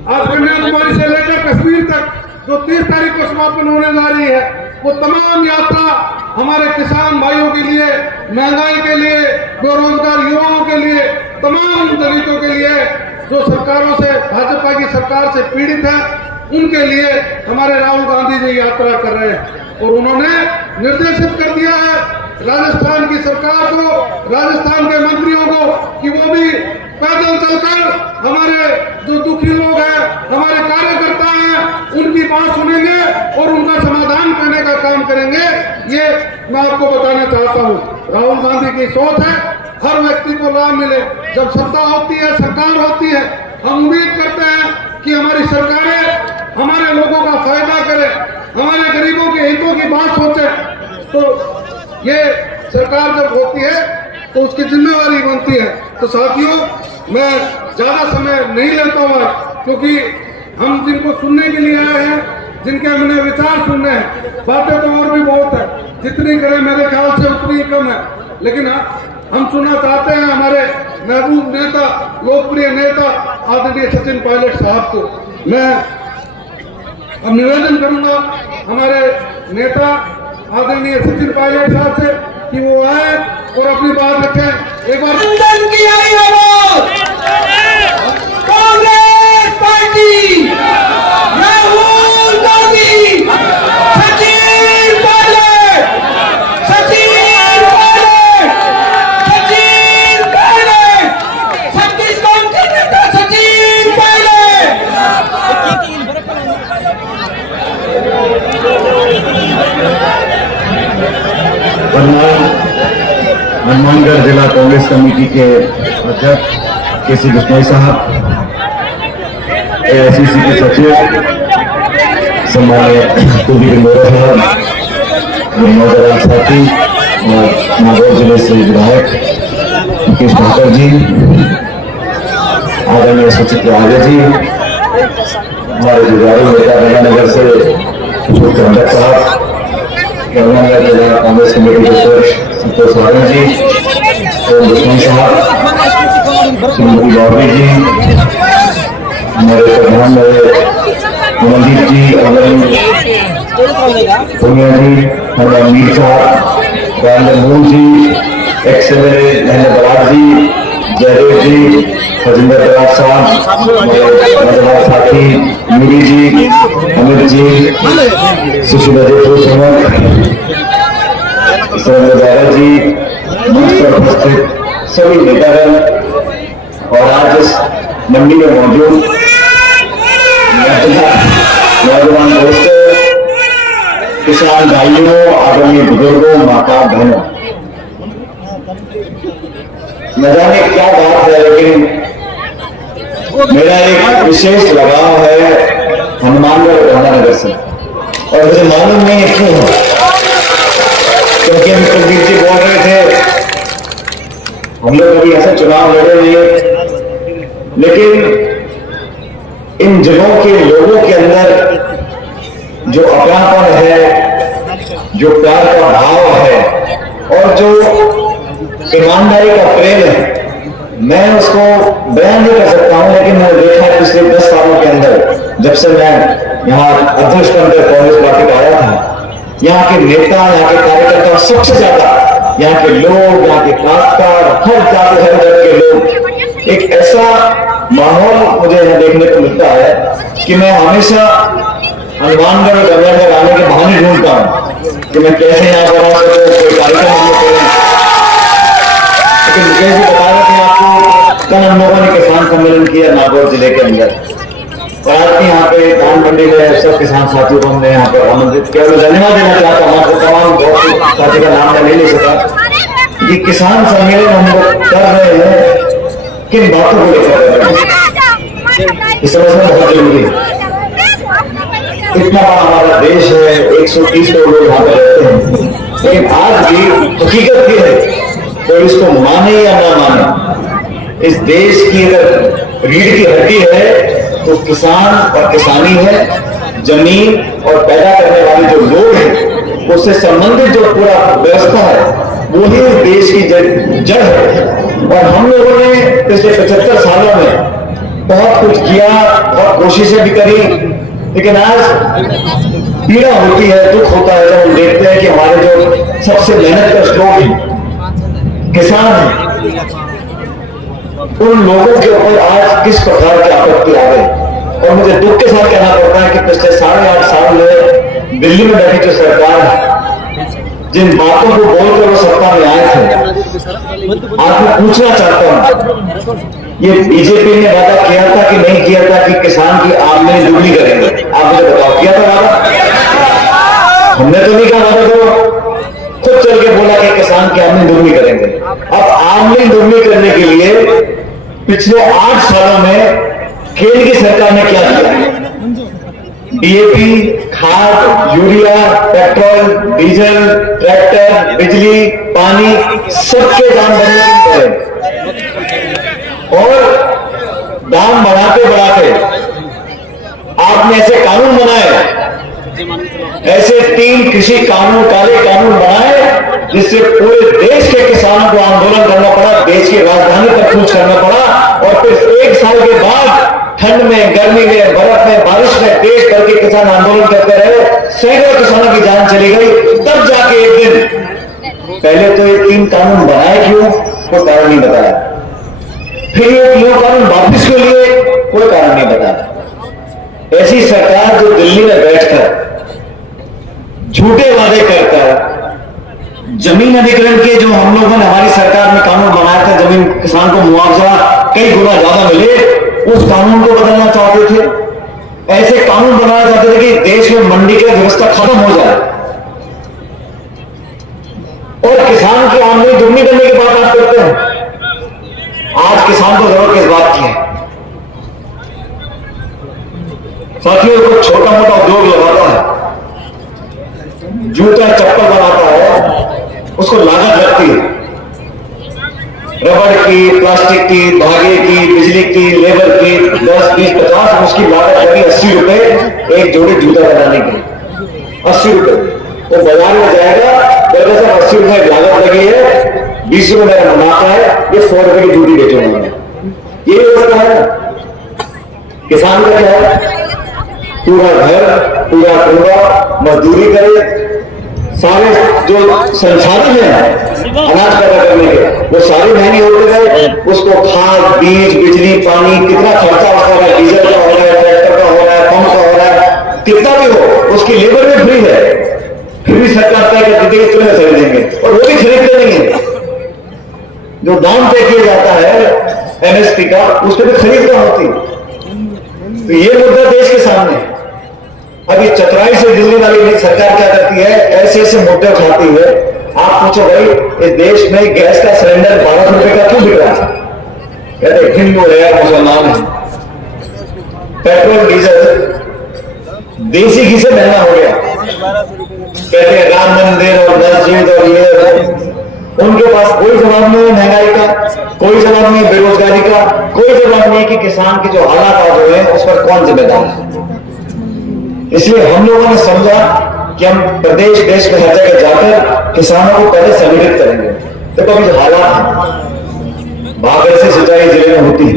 आज कन्याकुमारी से लेकर कश्मीर तक जो 30 तारीख को समापन होने जा रही है, वो तमाम यात्रा हमारे किसान भाइयों के लिए, महंगाई के लिए, बेरोजगार युवाओं के लिए, तमाम दलितों के लिए जो सरकारों से, भाजपा की सरकार से पीड़ित है, उनके लिए हमारे राहुल गांधी जी यात्रा कर रहे हैं। और उन्होंने निर्देशित कर दिया है राजस्थान की सरकार को, राजस्थान के मंत्रियों को कि वो भी पैदल चलकर हमारे जो दुखी लोग हैं, हमारे कार्यकर्ता हैं, उनकी बात सुनेंगे और उनका समाधान करने का काम करेंगे। ये मैं आपको बताना चाहता हूँ। राहुल गांधी की सोच है हर व्यक्ति को लाभ मिले। जब सत्ता होती है, सरकार होती है, हम उम्मीद करते हैं कि हमारी सरकारें हमारे लोगों का फायदा करें, हमारे गरीबों के हितों की बात सोचे। तो ये सरकार जब होती है तो उसकी जिम्मेवारी बनती है। तो साथियों, मैं ज्यादा समय नहीं लेता हुआ, क्योंकि हम जिनको सुनने के लिए आए हैं, जिनके हमने विचार सुनने हैं, बातें तो और भी बहुत है, जितनी करें मेरे ख्याल से उतनी कम है। लेकिन हम सुनना चाहते हैं हमारे महबूब नेता, लोकप्रिय नेता आदरणीय सचिन पायलट साहब को। मैं अब निवेदन करूंगा हमारे नेता आदरणीय सचिन पायलट साहब से कि वो आए और अपनी बात रखें। एक बार कांग्रेस पार्टी, राहुल गांधी, सचिन पायलट, सचिन पायलट, सचिन पायलट, छत्तीसगढ़ के नेता सचिन पायलट। हनुमानगढ़ जिला कांग्रेस कमेटी के अध्यक्ष केसी बिश्नोई साहब, AICC के सचिव सम्मान्य कुलदीप इंदौरा साहब, नौजवान साथी और नागौर जिले से विधायक मुकेश ठाकर जी, आदरणीय सुचित्रा आर्य जी, हमारे जुगारू नेता गंगानगर से प्रबंधक साहब, गंगानगर जिला कांग्रेस कमेटी के अध्यक्ष संतोष सारण जी, दुश्मन साहब, श्रीमती गौरी जी, हमारे प्रधान अमनदीप जी, पुनिया जी, हमारे अमीर साहब, राजेंद्र जी, एक्स-एमएलए महेंद्र बराड़ जी, जयदेव जी, हजिंदर बराड़ साहब, हमारे साथी मीरी जी, अमित जी, सुशीला जी, सरंगा जी, मंच पर उपस्थित सभी नेतागण और आज इस मंडी में मौजूद नौजवान दोस्तों, किसान भाइयों, आदरणीय बुजुर्गों, माता बहनों, न जाने क्या बात है, लेकिन मेरा एक विशेष लगाव है हनुमानगढ़ गंगानगर से, और मुझे मालूम नहीं है क्यों, क्योंकि हम कुलदीप जी बोल रहे थे हम लोग कभी ऐसा चुनाव लड़े नहीं, लेकिन इन जगहों के लोगों के अंदर जो अपनापन है, जो प्यार का भाव है और जो ईमानदारी का प्रेम है, मैं उसको बयान नहीं कर सकता हूं, लेकिन मैंने देखा है पिछले 10 सालों के अंदर, जब से मैं यहाँ अध्यक्ष बनकर कांग्रेस पार्टी का आया था, यहाँ के नेता, यहाँ के कार्यकर्ता, सबसे ज्यादा यहाँ के लोग, यहाँ के काश्तकार, हर जाति हर वर्ग के लोग, एक ऐसा माहौल मुझे यहाँ देखने को मिलता है कि मैं हमेशा हनुमानगढ़ और गंगानगर आने के बहाने ढूंढता हूँ कि मैं कैसे यहाँ पर आ सकूँ, कोई कार्यक्रम हम लोग करें। लेकिन मुकेश जी बता रहे थे आपको, कल हम लोगों ने किसान सम्मेलन किया नागौर जिले के अंदर, और आज यहाँ पे धान मंडी में सब किसान साथियों को हमने यहाँ पर आमंत्रित किया। मैं धन्यवाद देना चाहता हूँ आपको, तमाम बहुत साथी का नाम मैं नहीं ले सका। ये किसान सम्मेलन हम लोग कर रहे हैं, किन बातों को लेकर कर रहे हैं, इस समझना बहुत जरूरी है। इतना बड़ा हमारा देश है, 130 करोड़ लोग यहाँ पर रहते हैं, लेकिन आज भी हकीकत ये है, कोई इसको माने या ना माने, इस देश की अगर रीढ़ की हड्डी है तो किसान और किसानी है। जमीन और पैदा करने वाले जो लोग हैं, उससे संबंधित जो पूरा व्यवस्था है, वही इस देश की जड़ है। और हम लोगों ने पिछले 75 सालों में बहुत कुछ किया, बहुत कोशिशें भी करी, लेकिन आज पीड़ा होती है, दुख होता है जब हम देखते हैं कि हमारे जो सबसे मेहनत कश लोग किसान हैं, उन लोगों के ऊपर आज किस प्रकार की आपत्ति आ गई। और मुझे दुख के साथ कहना पड़ता है कि पिछले 8.5 साल में दिल्ली में बैठी जो सरकार है, जिन बातों को बोलकर वो सत्ता में आए थे, आज मैं पूछना चाहता हूं, ये बीजेपी ने वादा किया था कि नहीं किया था कि किसान की आमदनी दुगनी करेंगे? आप मुझे बताओ, किया था वादा? हमने तो नहीं कहा वादा करो, खुद चल के बोला कि किसान की आमदनी दुगनी करेंगे। अब आमदनी दुगनी करने के लिए पिछले 8 सालों में केंद्र की सरकार ने क्या किया? डीएपी, खाद, यूरिया, पेट्रोल, डीजल, ट्रैक्टर, बिजली, पानी, सबके दाम बढ़ने और दाम बढ़ाते बढ़ाते आपने ऐसे कानून बनाए, ऐसे 3 कृषि कानून, काले कानून बनाए, जिससे पूरे देश के किसानों को आंदोलन करना पड़ा, देश की राजधानी पर कूच करना पड़ा। और फिर 1 साल के बाद ठंड में, गर्मी में, बर्फ में, बारिश में देश भर के किसान आंदोलन करते रहे, सैकड़ों किसानों की जान चली गई। तब जाके एक दिन, पहले तो ये 3 कानून बनाए क्यों, कोई कारण नहीं बताया, फिर ये 3 कानून वापिस के लिए कोई कारण नहीं बताया। ऐसी सरकार जो दिल्ली में बैठकर झूठे वादे करता, जमीन अधिग्रहण के जो हम लोगों ने हमारी सरकार में कानून बनाया था, जमीन किसान को मुआवजा कई गुना ज्यादा मिले, उस कानून को बदलना चाहते थे। ऐसे कानून बनाना चाहते थे कि देश में मंडी की व्यवस्था खत्म हो जाए, और किसान की आमदनी दुगनी करने की बात आप करते हैं। आज किसान को जरूरत किस बात की है? साथियों, को छोटा मोटा उद्योग लगाता है, जूता चप्पल बनाता है, उसको लागत लगती है, रबड़ की, प्लास्टिक की, धागे की, बिजली की, लेबर की, 10, 20, 50, उसकी लागत लगी 80 रुपए एक जोड़ी जूता बनाने की। 80 रुपए वो बाजार में जाएगा, जब 80 रुपए लागत लगी है, 20 रुपए मेरा मुनाफा है, ये 100 रुपए की जूती बेचूंगा। ये व्यवस्था है। किसान का क्या है? पूरा घर, पूरा कुंबा मजदूरी करे, सारे जो संसाधन है अनाज पैदा करने के, वो सारे महंगे होते गए। उसको खाद, बीज, बिजली, पानी, कितना खर्चा उसका हो रहा है, डीजल का हो रहा है, ट्रैक्टर का हो रहा है, पंप का हो रहा है, कितना भी हो, उसकी लेबर भी फ्री है, फिर भी सरकार तय कर देती है कि खरीदेंगे, और वो भी खरीदते नहीं है। जो दाम तय किया जाता है एमएसपी का, उसको भी खरीद कहां होती है? तो ये मुद्दा देश के सामने है। अभी चतुराई से दिल्ली वाली सरकार क्या करती है, ऐसे ऐसे मुद्दे उठाती है। आप पूछो भाई, इस देश में गैस का सिलेंडर 12 रुपए का क्यों बिक रहा है? कहते हिंदू है, मुसलमान है। पेट्रोल डीजल देसी घी से महंगा हो गया। कहते हैं राम मंदिर और मस्जिद और ये, उनके पास कोई जवाब नहीं है महंगाई का, कोई जवाब नहीं है बेरोजगारी का, कोई जवाब नहीं है कि किसान के जो हालात आज हुए हैं उस पर कौन जिम्मेदार है। इसलिए हम लोगों ने समझा कि हम प्रदेश देश में हर जगह जाकर किसानों को पहले संगठित करेंगे। देखो अभी जो हालात हैं, भागड़ से सिंचाई जिले में होती है,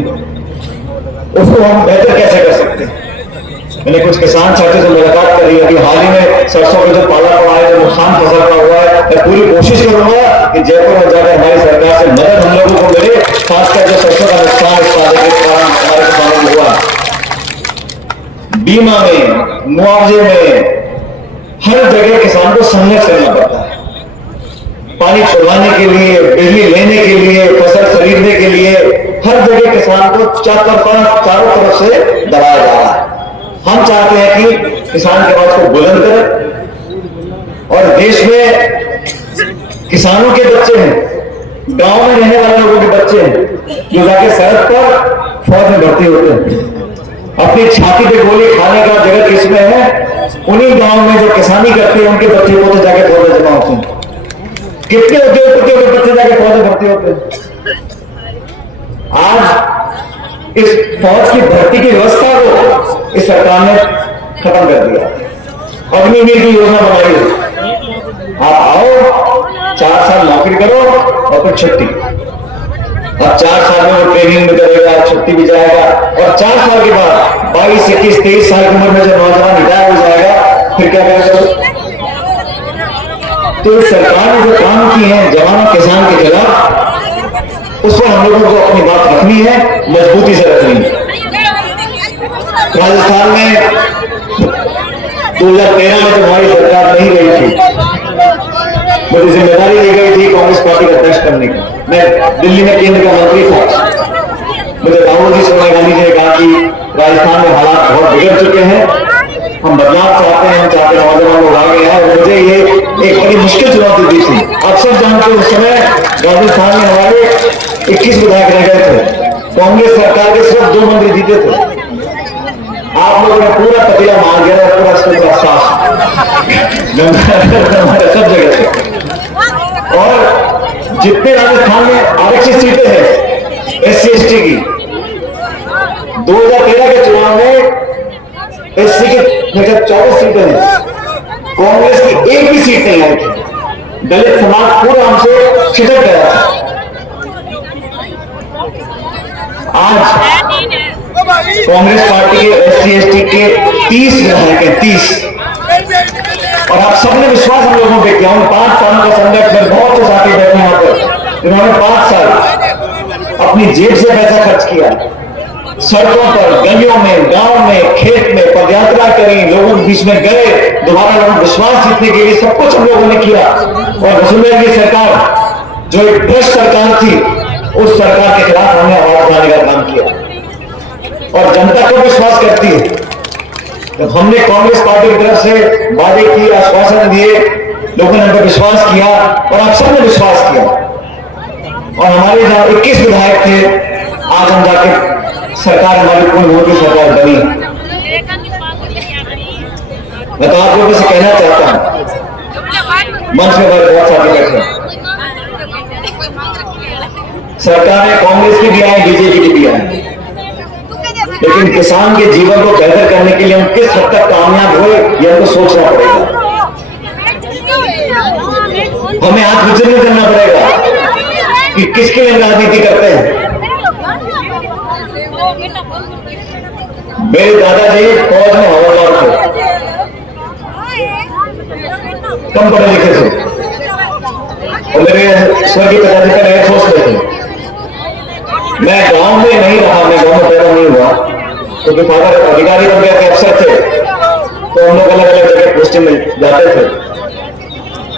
उसको हम बेहतर कैसे कर सकते हैं। मैंने कुछ किसान साथियों से मुलाकात करी, अभी हाल ही में सरसों का जो पाला पड़ा है, जो नुकसान फसल का हुआ है, मैं पूरी कोशिश करूंगा कि जयपुर में जाकर हमारी सरकार से मदद हम लोगों को मिले, खासकर जो सरसों का नुकसान इस पाले के कारण हमारे किसानों को हुआ, बीमा में, मुआवजे में, हर जगह किसान को संघर्ष करना पड़ता है। पानी छुड़वाने के लिए, बिजली लेने के लिए, फसल खरीदने के लिए, हर जगह किसान को चारों तरफ से दबाया जा रहा है। हम चाहते हैं कि किसान की आवाज को बुलंद करें और देश में किसानों के बच्चे हैं, गांव में रहने वाले लोगों के बच्चे हैं जो जाके सड़क पर फौज में भर्ती होते हैं, अपनी छाती पे गोली खाने का जगह किसमें है, उन्हीं गांव में जो किसानी करते हैं उनके बच्चे को तो जाके फौज में जमा होते हैं। कितने उद्योगपतियों के बच्चे जाके फौज में भर्ती होते हैं। आज इस फौज की भर्ती की व्यवस्था को इस सरकार ने खत्म कर दिया। अग्निवीर की योजना बनाई है, आप आओ 4 साल नौकरी करो और फिर छुट्टी। अब 4 साल में वो ट्रेनिंग में करेगा, छुट्टी भी जाएगा और 4 साल के बाद 22, 21, 23 साल की उम्र में जब नौजवान रिटायर हो जाएगा फिर क्या करेगा। तो इस सरकार ने जो काम किए हैं जवानों किसान के खिलाफ, उस पर हम लोगों को अपनी बात रखनी है, मजबूती से रखनी है। राजस्थान में 2013 में जब हमारी सरकार नहीं रही थी, मुझे जिम्मेदारी दी गई थी कांग्रेस पार्टी का अध्यक्ष करने की। मैं दिल्ली में केंद्र का मंत्री था। मुझे राहुल जी, सोनिया गांधी जी ने कहा कि राजस्थान में हालात बहुत बिगड़ चुके हैं, हम बदलाव चाहते हैं, हम चाहते हैं नौजवान लोग आगे आए। और मुझे ये एक बड़ी मुश्किल चुनौती दी थी। आप सब जानते हैं उस समय राजस्थान में हमारे 21 विधायक रह गए थे, कांग्रेस सरकार के सिर्फ 2 मंत्री जीते थे। आप लोगों ने पूरा पतीला मार दिया, पूरा साफ सब जगह से। और जितने राजस्थान में आरक्षित सीटें हैं SC/ST की, 2013 के चुनाव में SC की 24 सीटें हैं, कांग्रेस की एक भी सीट नहीं आई थी। दलित समाज पूरा हमसे छिटक गया था। आज कांग्रेस पार्टी के SC/ST के 30 विधायक हैं, 30। और आप सबने विश्वास हम लोगों पे किया। उन 5 सालों का संघर्ष में बहुत से साथी बैठे यहाँ पर, जिन्होंने 5 साल अपनी जेब से पैसा खर्च किया, सड़कों पर, गलियों में, गांव में, खेत में पदयात्रा करी, लोगों के बीच में गए, दोबारा लोगों विश्वास जीतने के लिए सब कुछ हम लोगों ने किया। और वसुंधरा की सरकार जो एक भ्रष्ट सरकार थी, उस सरकार के खिलाफ हमने आवाज उठाने का काम किया। और जनता को विश्वास करती है, तो हमने कांग्रेस पार्टी की तरफ से वादे किए, आश्वासन दिए, लोगों ने हम पर विश्वास किया और आप सबने विश्वास किया। और हमारे जहां 21 विधायक थे, आज हम जाके सरकार हमारी पूर्ण मोदी सरकार बनी। मैं तो आप लोगों से कहना चाहता हूं, मंच में बहुत सारे बैठे, सरकार ने कांग्रेस की भी आई, बीजेपी की भी आई, लेकिन किसान के जीवन को बेहतर करने के लिए हम किस हद तक कामयाब हुए ये हमको सोचना पड़ेगा। हमें आत्मचिंतन करना पड़ेगा कि किसके लिए राजनीति करते हैं। मेरे दादाजी फौज में हवलदार थे, कम पढ़े लिखे थे, और मेरे स्वर्गीय पिताजी का एयरफोर्स में थे। मैं गांव में नहीं रहा, मैं गांव में पैदा नहीं हुआ, क्योंकि फादर अधिकारी बन गए थे, अफसर थे, तो हम लोग अलग अलग जगह पोस्टिंग में जाते थे।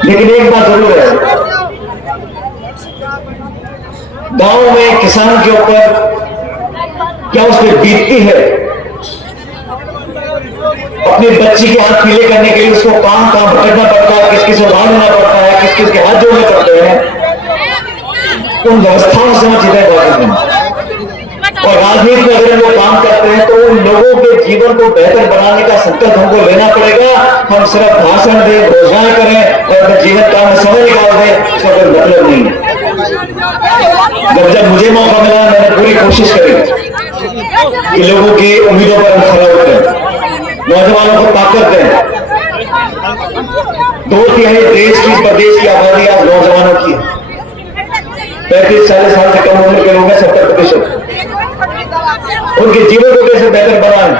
लेकिन एक बात जरूर है, गांव में किसान के ऊपर क्या उस पर बीतती है, अपने बच्ची के हाथ पीले करने के लिए उसको कहां भटकना पड़ता है, किस किस से उधार लेना पड़ता है, किस किस के हाथ जोड़ने पड़ते हैं, उन व्यवस्थाओं से हम जितने बात हैं। और राजनीति में अगर वो काम करते हैं तो उन लोगों के जीवन को बेहतर बनाने का संकल्प हमको लेना पड़ेगा। हम सिर्फ भाषण दें, घोषणाएं करें और अपने जीवन काम में समय निकाल दें, इसका कोई मतलब नहीं है। जब मुझे मौका मिला, मैंने पूरी कोशिश करी कि लोगों की उम्मीदों पर हम खरा उतरें, नौजवानों को ताकत दें। 2/3 देश की, प्रदेश की आबादी आज नौजवानों की है। 35-40 साल से कम उम्र के लोग हैं 70%। उनके जीवन को कैसे बेहतर बनाएं,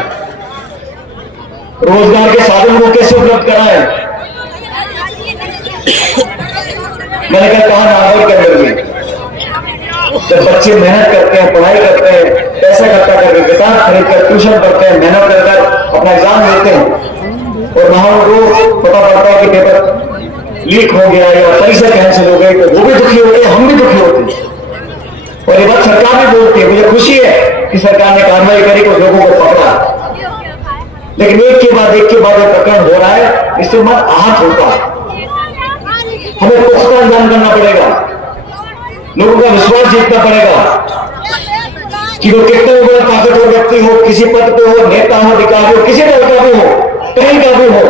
रोजगार के साधन को कैसे उपलब्ध कराएं। मैंने कहा माहौल के अंदर भी जब बच्चे मेहनत करते हैं, पढ़ाई करते हैं, पैसा इकट्ठा करके किताब खरीद कर ट्यूशन पढ़ते हैं, मेहनत कर अपना एग्जाम देते हैं और वहां उनको पता पड़ता है कि पेपर लीक हो गया या परीक्षा कैंसिल हो गई, तो वो भी दुखी होते हैं, हम भी दुखी होते हैं। और ये बात सरकार भी बोलती है। मुझे खुशी है कि सरकार ने कार्रवाई करी, कुछ लोगों को पकड़ा, लेकिन एक के बाद एक प्रकरण हो रहा है, इससे मन आहत होता है। हमें पुख्ता इंतजाम करना पड़ेगा, लोगों का विश्वास जीतना पड़ेगा कि वो कितने बड़ा ताकतवर व्यक्ति हो, किसी पद पे हो, नेता हो, अधिकारी हो, किसी दल का भी हो, कहीं का भी हो,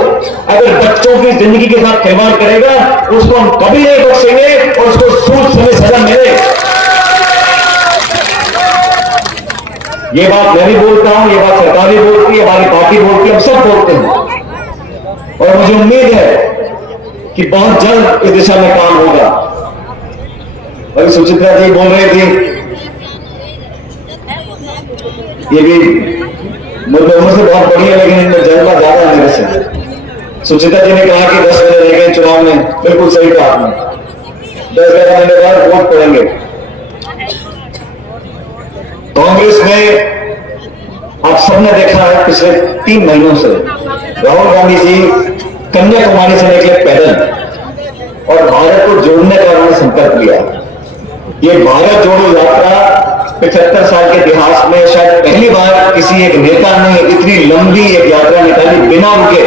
अगर बच्चों की जिंदगी के साथ खिलवाड़ करेगा उसको हम कभी नहीं बख्शेंगे और उसको सूद समेत सजा मिले। ये बात मैं भी बोलता हूं, ये बात सरकार भी बोलती है, हमारी पार्टी बोलती है, हम सब बोलते हैं। और मुझे उम्मीद है कि बहुत जल्द इस दिशा में काम होगा। अभी सुचित्रा जी बोल रहे थे, ये भी मुझे उम्र से बहुत बड़ी है लेकिन इनमें जज्बा ज्यादा है मेरे से। सुचित्रा जी ने कहा कि 10 महीने रह गए चुनाव में, बिल्कुल सही कहा आपने। 10-11 महीने बाद वोट पड़ेंगे। कांग्रेस में आप सबने देखा है पिछले 3 महीनों से राहुल गांधी जी कन्याकुमारी से निकले पैदल और भारत को जोड़ने का उन्होंने संकल्प लिया। ये भारत जोड़ो यात्रा 75 साल के इतिहास में शायद पहली बार किसी एक नेता ने इतनी लंबी एक यात्रा निकाली बिना रुके।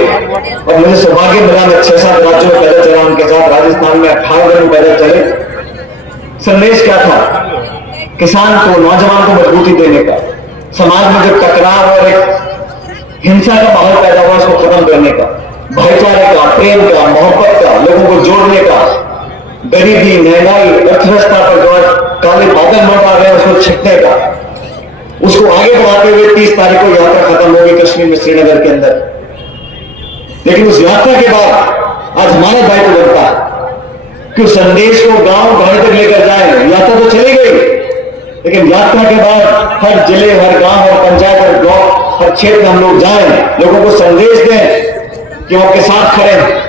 और मुझे सौभाग्य मिला, मैं 6-7 राज्यों में पैदल चला उनके साथ। राजस्थान में 18 दिन पैदल चले। संदेश क्या था? किसान को, नौजवान को मजबूती देने का, समाज में जो टकराव और एक हिंसा का माहौल पैदा हुआ उसको खत्म करने का, भाईचारे का, प्रेम का, मोहब्बत का, लोगों को जोड़ने का, गरीबी, महंगाई, अर्थव्यवस्था पर जो काले बादल मंडरा रहे हैं उसको छिटने का, उसको आगे बढ़ाते हुए 30 तारीख को यात्रा खत्म होगी कश्मीर में, श्रीनगर के अंदर। लेकिन उस यात्रा के बाद आज हमारा दायित्व बनता है कि उस संदेश को गांव घर तक लेकर जाए। यात्रा तो चली गई, लेकिन यात्रा के बाद हर जिले, हर गांव, हर पंचायत, हर ब्लॉक, हर क्षेत्र में हम लोग जाएं, लोगों को संदेश दें कि वो आपके साथ खड़े हैं।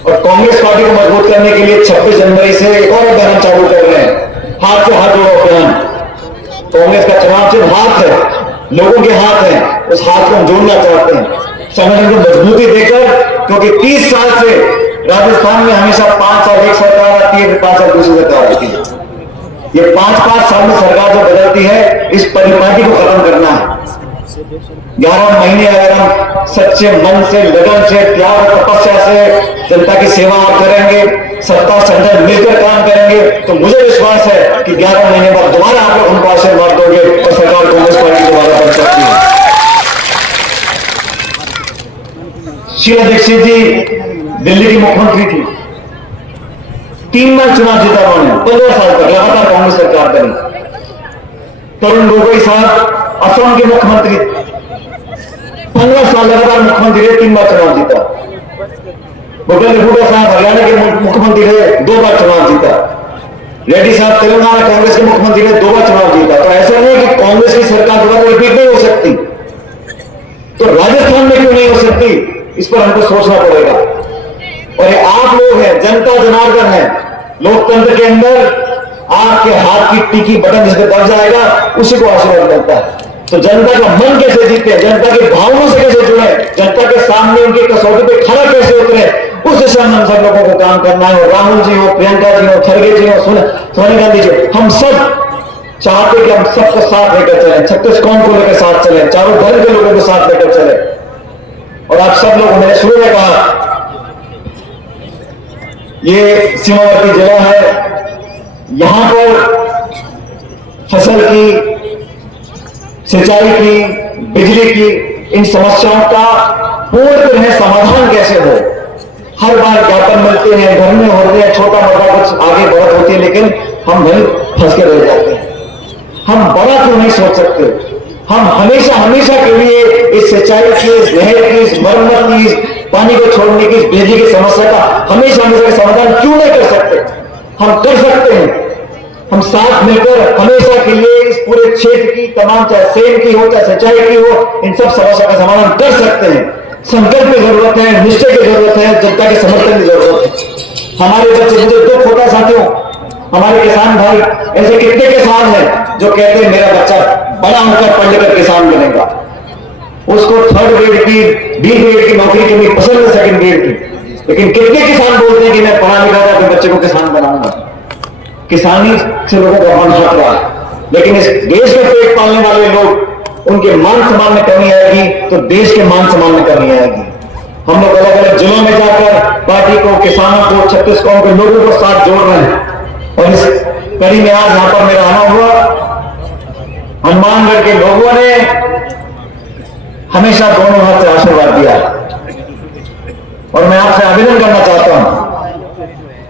और कांग्रेस पार्टी को मजबूत करने के लिए 26 जनवरी से एक और अभियान चालू कर रहे हैं, हाथ से हाथ जोड़ो अभियान। कांग्रेस का चुनाव सिर्फ हाथ है, लोगों के हाथ है, उस हाथ को हम जोड़ना चाहते हैं संगठन को मजबूती देकर। क्योंकि 30 साल से राजस्थान में हमेशा 5 साल एक सरकार आती है, फिर 5 साल दूसरी सरकार आती है। ये 5-5 साल में सरकार जो बदलती है, इस परिपाटी को खत्म करना है। 11 महीने अगर हम सच्चे मन से, लगन से, त्याग और तपस्या से जनता की सेवा आप करेंगे, सत्ता संगठन मिलकर काम करेंगे, तो मुझे विश्वास है कि 11 महीने बाद दोबारा आप लोग हमको आशीर्वाद दोगे और सरकार कांग्रेस पार्टी दोबारा बन सकती है। शीला दीक्षित जी दिल्ली की मुख्यमंत्री थी, 3 बार चुनाव जीता उन्होंने, 15 साल तक लगातार कांग्रेस सरकार बनी। तरुण गोगोई साहब असम के मुख्यमंत्री, 15 साल लगातार मुख्यमंत्री रहे, 3 बार चुनाव जीता। भूपेंद्र हुड्डा साहब हरियाणा के मुख्यमंत्री रहे, 2 बार चुनाव जीता। रेड्डी साहब तेलंगाना कांग्रेस के मुख्यमंत्री रहे, 2 बार चुनाव जीता। तो ऐसा नहीं कि कांग्रेस की सरकार दोबारा रिपीट नहीं हो सकती, तो राजस्थान में क्यों नहीं हो सकती, इस पर हमको सोचना पड़ेगा। और ये आप लोग हैं, जनता जनार्दन है। लोकतंत्र के अंदर आपके हाथ की टिकी बटन जिस पे दब जाएगा उसी को आशीर्वाद मिलता है। तो जनता का मन कैसे जीते, जनता के भावों से कैसे जुड़े, जनता के सामने उनकी कसौटी पे खड़ा कैसे उतरे, उस दिशा में हम सब लोगों को काम करना है। और राहुल जी हो, प्रियंका जी हो, खड़गे जी हो, सोनिया गांधी जी, हम सब चाहते कि हम सबको साथ लेकर चले, छत्तीसगढ़ को लेकर साथ चले, चारों धर्म के लोगों को साथ लेकर चले। और आप सब लोग, मैंने शुरू में कहा, ये सीमावर्ती जिला है, यहां पर फसल की, सिंचाई की, बिजली की, इन समस्याओं का पूर्ण तरह समाधान कैसे हो। हर बार ज्ञापन मिलते हैं, धरने होते हैं, छोटा मोटा कुछ आगे बढ़त होती है, लेकिन हम वहीं फंस के रह जाते हैं। हम बड़ा क्यों नहीं सोच सकते? हम हमेशा हमेशा के लिए इस सिंचाई की, इस नहर की, इस मरम्मत की, इस पानी को छोड़ने की, इस बिजली की समस्या का हमेशा हमेशा समाधान क्यों नहीं कर सकते? हम कर सकते हैं। हम साथ मिलकर हमेशा के लिए इस पूरे क्षेत्र की तमाम, चाहे सेम की हो चाहे सिंचाई की हो, इन सब समस्या का समाधान कर सकते हैं। संकल्प की जरूरत है, निश्चय की जरूरत है, जनता के समर्थन की जरूरत है। हमारे बच्चे, मुझे दुख होता है साथियों, हमारे किसान भाई ऐसे कितने किसान हैं जो कहते हैं मेरा बच्चा बड़ा होकर पढ़ लिखकर किसान बनेगा, उसको 3rd ग्रेड की, B ग्रेड की नौकरी करनी पसंद है, 2nd ग्रेड की। लेकिन कितने किसान बोलते हैं कि मैं पढ़ा लिखा था अपने बच्चे को किसान बनाऊंगा। किसानी से लोगों का मन हट रहा है, लेकिन इस देश में पेट पालने वाले लोग, उनके मान सम्मान में कमी आएगी तो देश के मान सम्मान में कमी आएगी। हम लोग अलग अलग जिलों में जाकर पार्टी को, किसानों को, छत्तीसगढ़ के लोगों को साथ जोड़ रहे हैं। और इस कड़ी में आज यहां पर मेरा आना हुआ, हनुमानगढ़ के लोगों ने हमेशा दोनों हाथ से आशीर्वाद दिया और मैं आपसे आवेदन करना चाहता हूं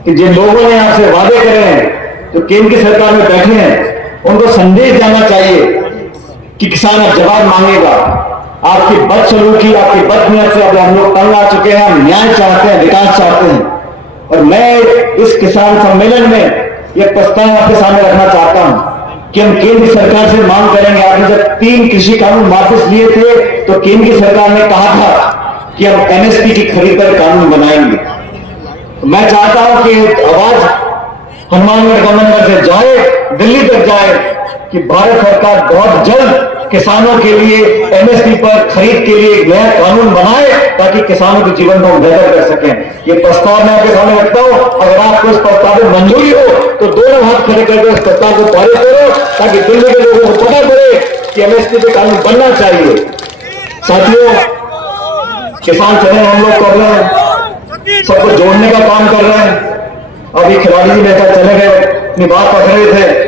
कि जिन लोगों ने आपसे वादे करे हैं, जो केंद्र की सरकार में बैठे हैं, उनको संदेश जाना चाहिए कि किसान अब जवाब मांगेगा। आपकी बदसलूकी, आपकी बदनीयत से अब हम लोग तंग आ चुके हैं, हम न्याय चाहते हैं, विकास चाहते हैं। और मैं इस किसान सम्मेलन में यह प्रस्ताव आपके सामने रखना चाहता हूं कि हम केंद्र सरकार से मांग करेंगे। आपने जब 3 कृषि कानून वापस लिए थे तो केंद्र की सरकार ने कहा था कि हम MSP की खरीद पर कानून बनाएंगे। तो मैं चाहता हूं कि आवाज हनुमानगढ़ गवर्नमेंट से जाए, दिल्ली तक जाए कि भारत सरकार बहुत जल्द किसानों के लिए MSP पर खरीद के लिए एक नया कानून बनाए ताकि किसानों के जीवन को बेहतर कर सकें। ये प्रस्ताव मैं आपके सामने रखता हूं। अगर आपको इस प्रस्ताव में मंजूरी हो तो दोनों हाथ खड़े करके इस प्रस्ताव को पारित करो ताकि दिल्ली के लोगों को पता पड़े कि MSP पे कानून बनना चाहिए। साथियों, किसान संगठन हम लोग कर रहे हैं, सबको जोड़ने का काम कर रहे हैं। अभी खिलाड़ी जी नेता चले गए, अपनी बात पकड़ रहे थे।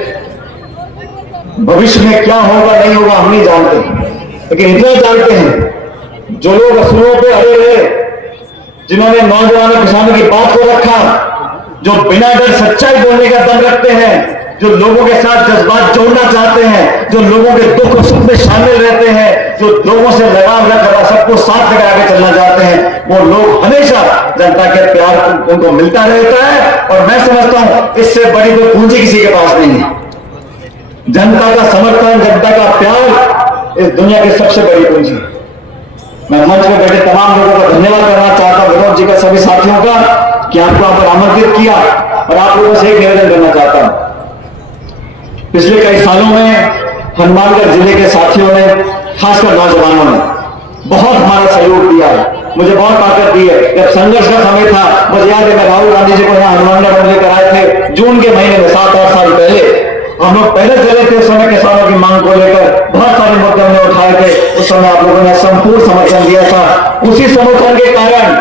भविष्य में क्या होगा नहीं होगा हम नहीं जानते, लेकिन इतना जानते हैं जो लोग असूलों पे अड़े रहे, जिन्होंने नौजवानों किसानों की बात को रखा, जो बिना डर सच्चाई बोलने का दम रखते हैं, जो लोगों के साथ जज्बात जोड़ना चाहते हैं, जो लोगों के दुख सुख में शामिल रहते हैं, जो लोगों से लगाव रखकर सबको साथ लेकर आगे चलना चाहते हैं, वो लोग हमेशा जनता के प्यार उनको मिलता रहता है। और मैं समझता हूं इससे बड़ी कोई पूंजी किसी के पास नहीं है। जनता का समर्थन, जनता का प्यार इस दुनिया की सबसे बड़ी पूंजी है। मैं मंच में बैठे तमाम लोगों का धन्यवाद करना चाहता हूं, विनोद जी का, सभी साथियों का, कि आपको यहाँ पर आमंत्रित किया। और आप लोगों से एक निवेदन करना चाहता हूं, पिछले कई सालों में हनुमानगढ़ जिले के साथियों ने, खासकर नौजवानों ने बहुत हमारा सहयोग दिया है, मुझे बहुत ताकत दी है। जब संघर्ष का समय था, मुझे याद है मैं राहुल गांधी जी को यहाँ हनुमानगढ़ में लेकर आए थे जून के महीने में, 7-8 साल पहले। हम लोग पहले चले थे, उस समय किसानों की मांग को लेकर बहुत सारे मुद्दे हमने उठाए थे। उस समय आप लोगों ने संपूर्ण समर्थन दिया था। उसी समर्थन के कारण,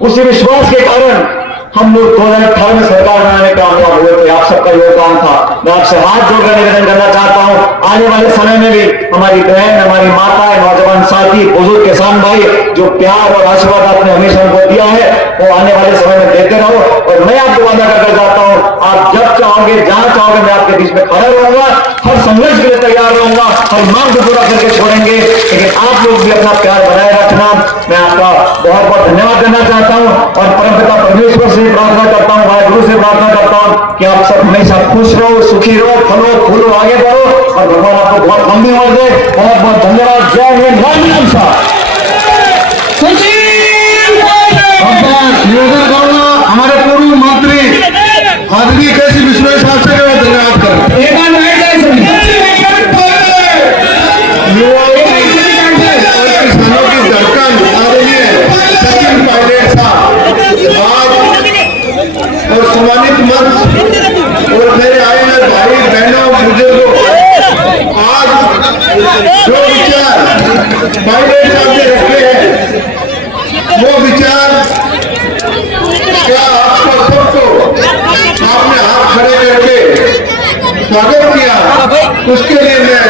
उसी विश्वास के कारण हम लोग 2018 में सरकार बनाने का कामयाब हुए थे। आप सबका योगदान था। मैं आपसे हाथ जोड़कर निवेदन करना चाहता हूं, आने वाले समय में भी हमारी बहन, हमारी माताएं, नौजवान साथी, बुजुर्ग किसान भाई जो प्यार और आशीर्वाद आपने हमेशा हमको दिया है, वो आने वाले समय में देते रहो। और मैं आपको वादा कर जाता हूं, आप जब चाहोगे, जहां चाहोगे, मैं आपके बीच में खड़ा रहूंगा, हर संघर्ष के लिए तैयार रहूंगा, हर मांग को पूरा करके छोड़ेंगे। लेकिन आप लोग भी अपना प्यार बनाए रखना। मैं आपका बहुत बहुत धन्यवाद करना चाहता हूं और परमपिता परमेश्वर से प्रार्थना करता हूं, वाहेगुरु से प्रार्थना करता हूं कि आप सब हमेशा खुश रहो, सुखी रहो, फलो फूलो, आगे बढ़ो और भगवान आपको बहुत लंबी उम्र दे। बहुत बहुत धन्यवाद। जय हिंद, वंदे मातरम। निवेदन करूंगा हमारे पूर्व मंत्री आदरणीय केसी विश्वेश साहब से धन्यवाद करें। किसानों की धड़कन आदरणीय सचिन पायलट साहब और सम्मानित मंच और मेरे आए हुए भाई बहनों बुजुर्गों, आज जो विचार पायलट साहब ने रखे हैं वो विचार क्या आपको सबको आपने हाथ खड़े करके स्वागत किया, उसके लिए मैं